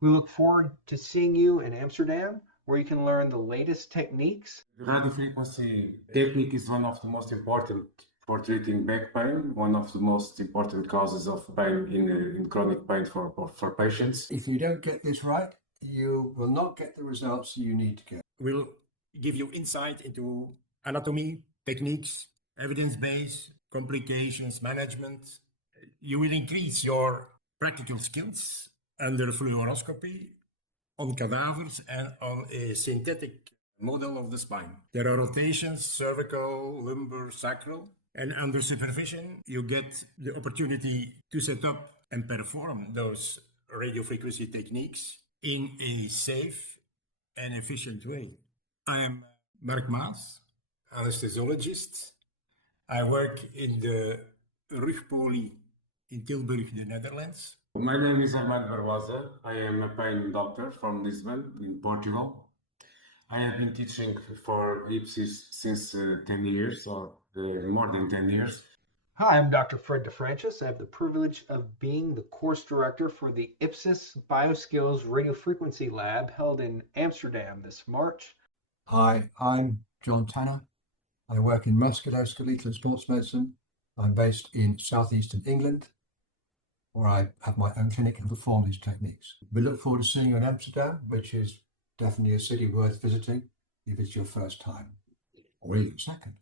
We look forward to seeing you in Amsterdam, where you can learn the latest techniques. Radiofrequency technique is one of the most important for treating back pain, one of the most important causes of pain in chronic pain for patients. If you don't get this right, you will not get the results you need to get. We'll give you insight into anatomy, techniques, evidence-based, complications management. You will increase your practical skills under fluoroscopy on cadavers and on a synthetic model of the spine. There are rotations, cervical, lumbar, sacral, and under supervision, you get the opportunity to set up and perform those radiofrequency techniques in a safe and efficient way. I am Mark Maas, anesthesiologist. I work in the Rugpolie in Tilburg, the Netherlands. My name is Armando Barbosa. I am a pain doctor from Lisbon in Portugal. I have been teaching for IPSIS since 10 years, or more than 10 years. Hi, I'm Dr. Fred DeFrancis. I have the privilege of being the course director for the IPSIS BioSkills Radiofrequency Lab held in Amsterdam this March. Hi, I'm John Tanner. I work in musculoskeletal and sports medicine. I'm based in southeastern England, where I have my own clinic and perform these techniques. We look forward to seeing you in Amsterdam, which is definitely a city worth visiting if it's your first time, or even second.